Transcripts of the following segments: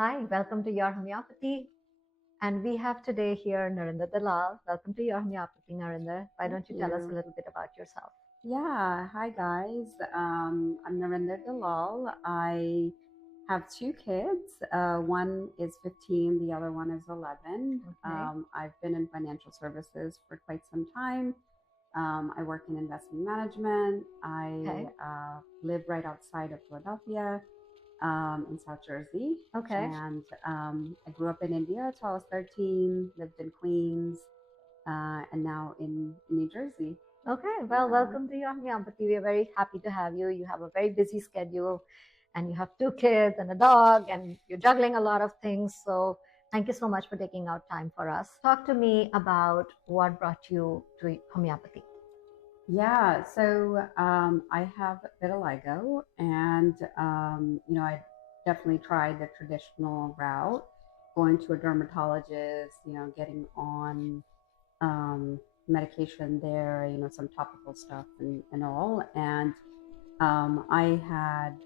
Hi, welcome to Your Homeopathy. And we have today here Narinda Dalal. Welcome to Your Homeopathy, Narinda. Why Thank don't you tell us a you. little bit about yourself? Yeah, hi guys. I'm Narinda Dalal. I have two kids. One is 15, the other one is 11. Okay. I've been in financial services for quite some time. I work in investment management. I Okay. live right outside of Philadelphia, in South Jersey. Okay. And I grew up in India till I was 13, lived in Queens, and now in New Jersey. Okay. Well, Yeah. welcome to Your Homeopathy. We are very happy to have you. You have a very busy schedule and you have two kids and a dog and you're juggling a lot of things. So thank you so much for taking out time for us. Talk to me about what brought you to homeopathy. Yeah, so I have vitiligo, and I definitely tried the traditional route, going to a dermatologist, getting on medication there, some topical stuff and all. And I had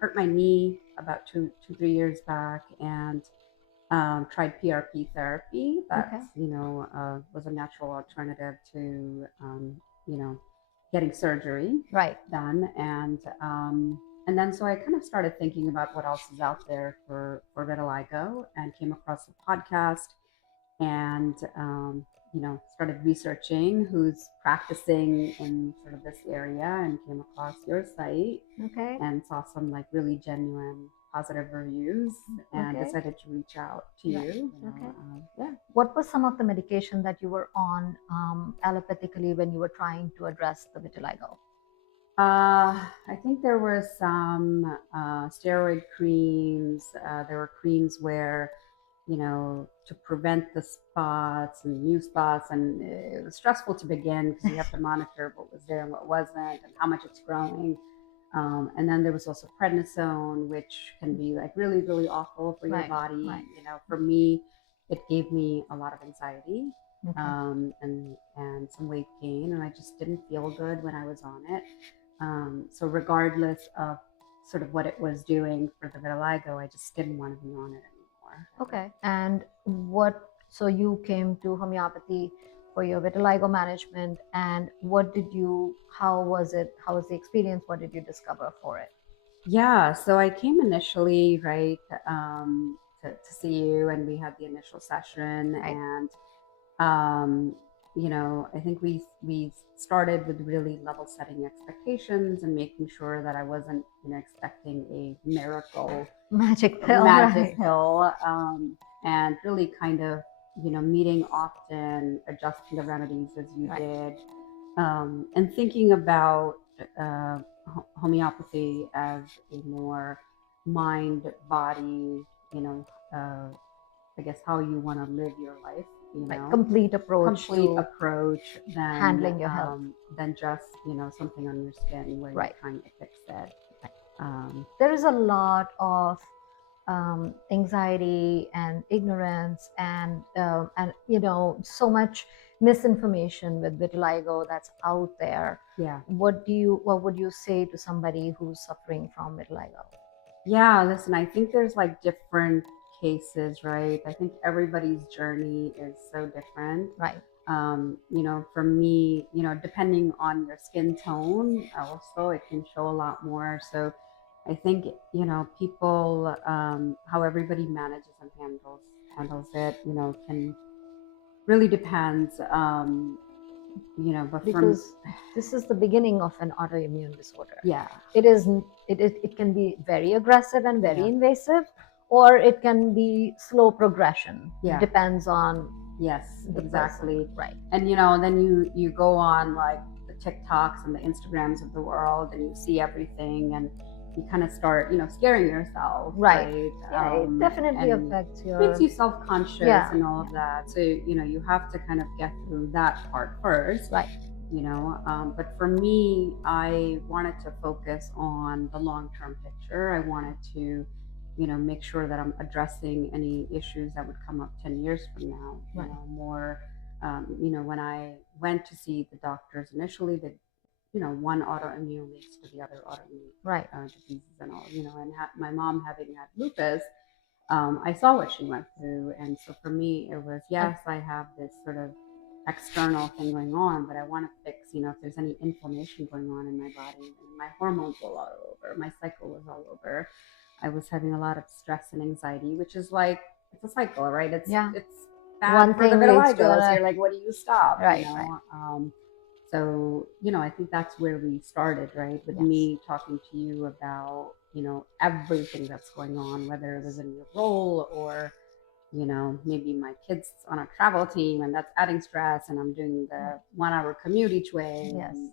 hurt my knee about 3 years back, and tried PRP therapy. Okay. That's was a natural alternative to you know getting surgery Right. done, and then so I kind of started thinking about what else is out there for vitiligo, and came across a podcast, and started researching who's practicing in sort of this area, and came across your site Okay. and saw some like really genuine positive reviews, and Okay. decided to reach out to Right. you. Okay. Yeah. What was some of the medication that you were on allopathically when you were trying to address the vitiligo? I think there were some steroid creams. There were creams where, to prevent the spots and new spots. And it was stressful to begin because you have to monitor what was there and what wasn't and how much it's growing. And then there was also prednisone, which can be like really, really awful for your Right, body. right. For me, it gave me a lot of anxiety, Okay, and some weight gain, and I just didn't feel good when I was on it. So regardless of sort of what it was doing for the vitiligo, I just didn't want to be on it anymore. okay. And so you came to homeopathy for your vitiligo management, and how was it? How was the experience? What did you discover for it? Yeah, so I came initially, right, to see you, and we had the initial session, Right, and um, I think we started with really level setting expectations and making sure that I wasn't, expecting a miracle magic pill, magic right? pill, and really kind of, meeting often, adjusting the remedies as you Right, did, and thinking about uh, homeopathy as a more mind body, you know, uh, I guess how you want to live your life, right. Complete approach complete to approach handling your health. than just something on your skin where you're Right, trying to fix it. right. Um, There is a lot of anxiety and ignorance and so much misinformation with vitiligo that's out there. yeah. What would you say to somebody who's suffering from vitiligo? Yeah, listen, I think there's like different cases, right? I think everybody's journey is so different. Right. For me, depending on your skin tone, also it can show a lot more. So I think, people, how everybody manages and handles it, can really depends. But from, Because this is the beginning of an autoimmune disorder. yeah, It can be very aggressive and very yeah, invasive, or it can be slow progression. yeah. Depends on Yes, the person. exactly. Right. And then you go on like the TikToks and the Instagrams of the world, and you see everything, and you kind of start, scaring yourself, Right. right? Yeah, it definitely And affects makes your. you self-conscious Yeah, and all yeah. of that. So you have to kind of get through that part first. Right. But for me, I wanted to focus on the long-term picture. I wanted to, make sure that I'm addressing any issues that would come up 10 years from now, Right. more, when I went to see the doctors initially, that, one autoimmune leads to the other autoimmune Right. diseases and all, and my mom having had lupus, I saw what she went through. And so for me, it was, yes, I have this sort of external thing going on, but I want to fix, if there's any inflammation going on in my body. And my hormones were all over, my cycle was all over. I was having a lot of stress and anxiety, which is like, it's a cycle, right? It's bad One for the thing leads to vitiligo. So another. you're like, what do you stop? Right. So, I think that's where we started, right? With Yes. me talking to you about, everything that's going on, whether it was in your role or, maybe my kid's on a travel team and that's adding stress, and I'm doing the 1 hour commute each way. Yes. And,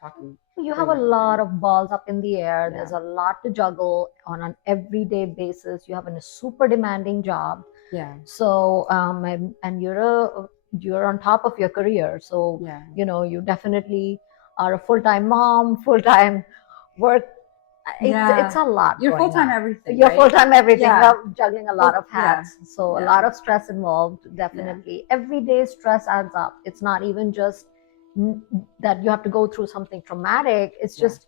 talking. You have a lot everything. of balls up in the air. Yeah. There's a lot to juggle on an everyday basis. You have a super demanding job. Yeah. So, and you're on top of your career. So, Yeah. you definitely are a full-time mom, full-time work. It's a lot. You're going full-time on. everything. You're right? full-time everything. Yeah. You're juggling a lot of hats. So a Yeah. lot of stress involved. Definitely. Everyday stress adds up. It's not even just that you have to go through something traumatic. It's just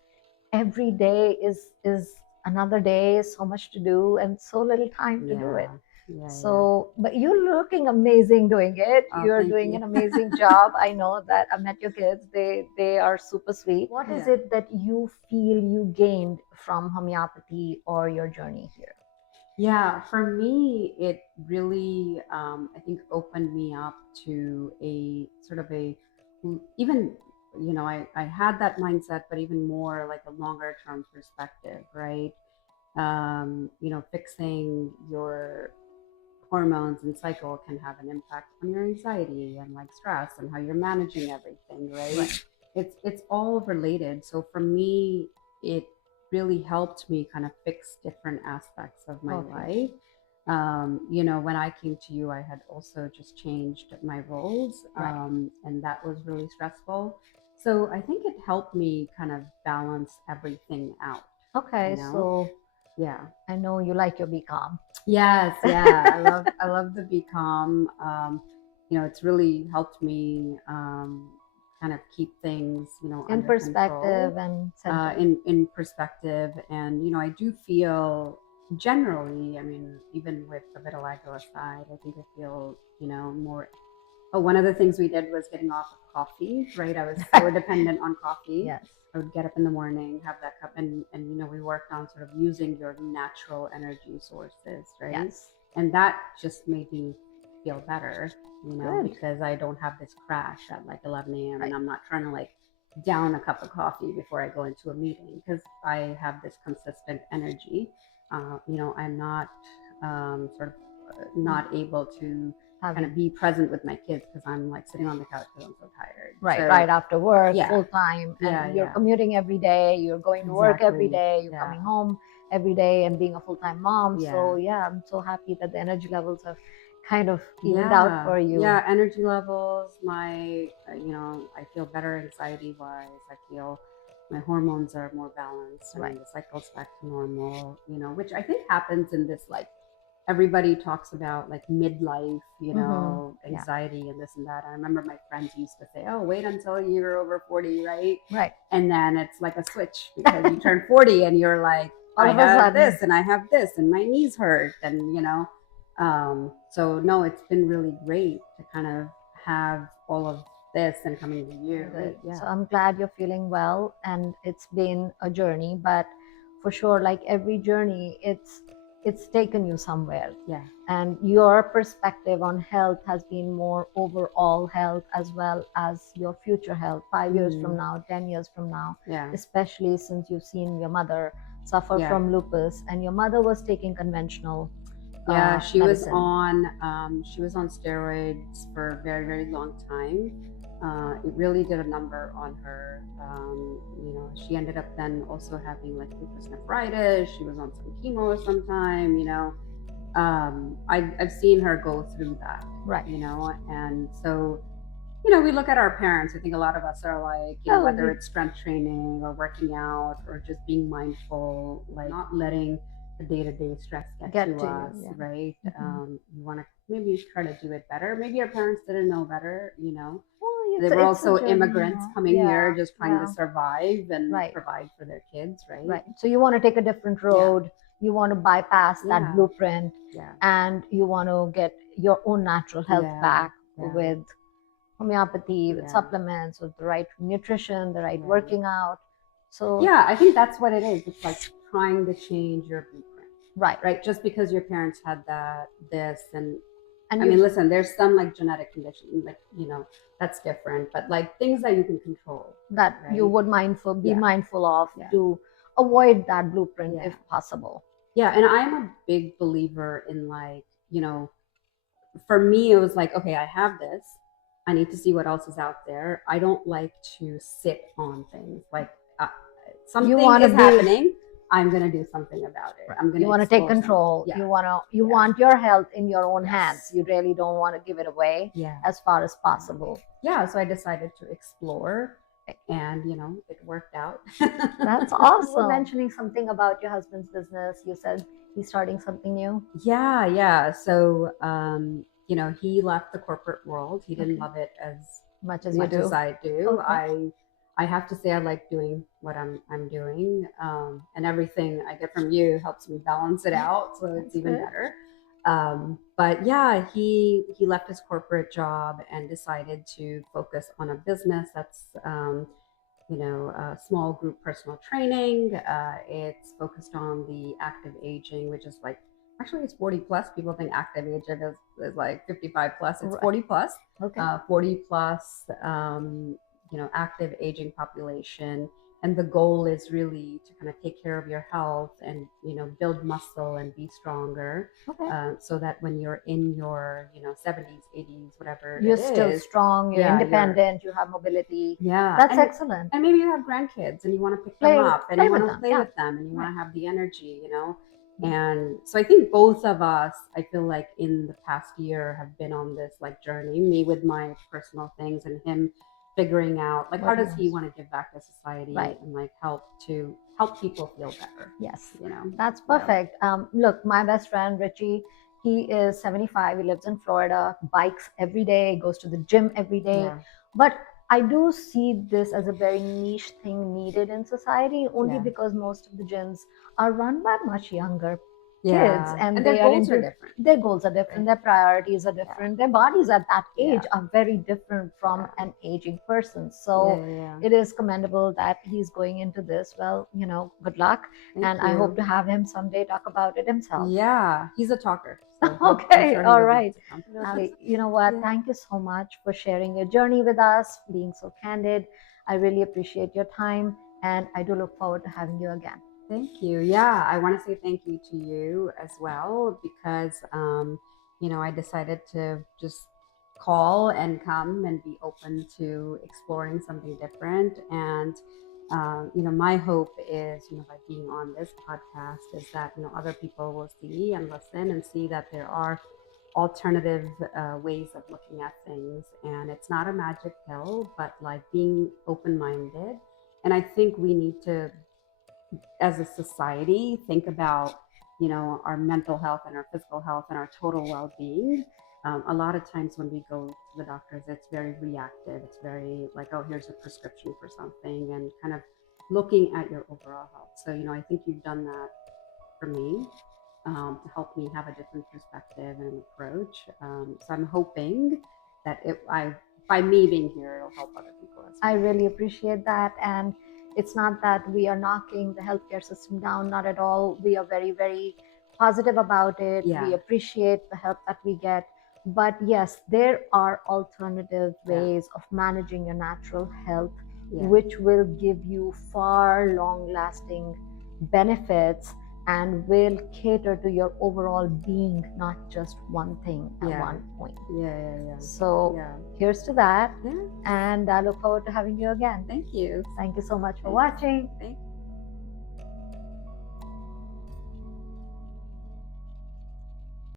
every day is another day, so much to do and so little time to do it. So, but you're looking amazing doing it. Oh, You're thank doing you. an amazing job. I know that. I met your kids. They are super sweet. What is it that you feel you gained from homeopathy or your journey here? Yeah, for me, it really, I think, opened me up to a sort of even, I had that mindset, but even more like a longer term perspective, right? Fixing your hormones and cycle can have an impact on your anxiety and like stress and how you're managing everything, right? It's all related. So for me, it really helped me kind of fix different aspects of my life. When I came to you, I had also just changed my roles, and that was really stressful. So I think it helped me kind of balance everything out. Okay, so yeah, I know you like your Be Calm. Yes, yeah, I love the Be Calm. It's really helped me kind of keep things, in under perspective control, and in perspective, and I do feel generally, I mean, even with the vitiligo aside, I think I feel more. Oh, one of the things we did was getting off of coffee, right? I was so dependent on coffee. Yes. I would get up in the morning, have that cup, and we worked on sort of using your natural energy sources, right? Yes. And that just made me feel better, Good. because I don't have this crash at like 11 a.m. Right. and I'm not trying to like down a cup of coffee before I go into a meeting, because I have this consistent energy. I'm not sort of not able to kind of be present with my kids because I'm like sitting on the couch because I'm so tired. Right after work, Yeah. full time, and Yeah, you're yeah. commuting every day. You're going to work every Exactly. day. You're Yeah. coming home every day, and being a full time mom. Yeah. So yeah, I'm so happy that the energy levels have kind of evened out for you. Yeah, energy levels. My, I feel better anxiety wise. I feel my hormones are more balanced. I mean, the cycle's back to normal. Which I think happens in this like everybody talks about like midlife, anxiety and this and that. I remember my friends used to say, "Oh, wait until you're over 40, right?" Right. And then it's like a switch because you turn 40 and you're like, All I of a have sudden. this and I have this and my knees hurt, and so no, it's been really great to kind of have all of this and coming to you. Good. Yeah. So I'm glad you're feeling well, and it's been a journey, but for sure, like every journey, it's taken you somewhere. Yeah. And your perspective on health has been more overall health as well as your future health, 5 years from now, 10 years from now. Yeah. Especially since you've seen your mother suffer from lupus, and your mother was taking conventional she medicine. She was on steroids for a very, very long time. It really did a number on her. She ended up then also having like lupus nephritis. She was on some chemo sometime. I've seen her go through that. Right. And so we look at our parents. I think a lot of us are like, whether it's strength training or working out or just being mindful, like not letting the day-to-day stress get to us, right? You want to maybe try to do it better. Maybe our parents didn't know better, they were also immigrants coming here just trying to survive and provide for their kids, right? So you want to take a different road. you want to bypass that Yeah. blueprint Yeah. and you want to get your own natural health Yeah. back Yeah. with homeopathy, with Yeah. supplements, with the right nutrition, the right Yeah. working out. So Yeah, I think that's what it is. It's like trying to change your blueprint, right. right? Just because your parents had this, and And I mean, listen, there's some like genetic condition, like, you know, that's different, but like things that you can control, that right? you would be Yeah. mindful of Yeah. to avoid that blueprint Yeah. if possible. Yeah, and I'm a big believer in, like, you know, for me it was like, okay, I have this, I need to see what else is out there. I don't like to sit on things. Like, You something want to is be happening, I'm going to do something about it. right. I'm going You to want to take explore something. control. Yeah. You Yeah. want your health in your own Yes. hands. You really don't want to give it away Yeah. as far as possible. Yeah, so I decided to explore, and you know, it worked out. That's awesome. You were mentioning something about your husband's business. You said he's starting something new. Yeah. So, you know, he left the corporate world. He didn't Okay. love it as Much as I do. Okay. I have to say I like doing what I'm doing, and everything I get from you helps me balance it out, so it's even better. But yeah, he left his corporate job and decided to focus on a business that's, you know, small group personal training. It's focused on the active aging, which is like, actually it's 40 plus. People think active aging is like 55 plus. It's 40 plus. Okay. 40 plus, you know, active aging population. And the goal is really to kind of take care of your health and, you know, build muscle and be stronger. Okay. So that when you're in your, you know, 70s, 80s, whatever You're it is, still strong, you're independent, you have mobility. yeah, That's excellent. And maybe you have grandkids and you want to pick them up and you want to play with them and you want to have the energy, you know. And so I think both of us, I feel like in the past year, have been on this like journey, me with my personal things and him figuring out like how does he want to give back to society and like help people feel better. Yes, you know, that's perfect. Look, my best friend Richie, he is 75, he lives in Florida, bikes every day, goes to the gym every day. But I do see this as a very niche thing needed in society, only because most of the gyms are run by much younger kids, and their goals are different. Their goals are different, their priorities are different, their bodies at that age are very different from an aging person. So it is commendable that he's going into this. Well, you know, good luck. And I hope to have him someday talk about it himself. Yeah, he's a talker. So okay, sure all right. You know what? Thank you so much for sharing your journey with us, being so candid. I really appreciate your time, and I do look forward to having you again. Thank you. Yeah, I want to say thank you to you as well, because, you know, I decided to just call and come and be open to exploring something different. And, you know, my hope is, you know, by being on this podcast is that, you know, other people will see and listen and see that there are alternative ways of looking at things. And it's not a magic pill, but like being open-minded. And I think we need to, as a society, think about, you know, our mental health and our physical health and our total well-being. A lot of times when we go to the doctors, it's very reactive. It's very like, oh, here's a prescription for something, and kind of looking at your overall health. So, you know, I think you've done that for me, to help me have a different perspective and approach. So I'm hoping that by me being here, it'll help other people as well. I really appreciate that. And it's not that we are knocking the healthcare system down, not at all. We are very, very positive about it. We appreciate the help that we get. But yes, there are alternative ways of managing your natural health, which will give you far long-lasting benefits and will cater to your overall being, not just one thing at one point. So here's to that. And I look forward to having you again. Thank you. Thank you so much for watching. Thank you.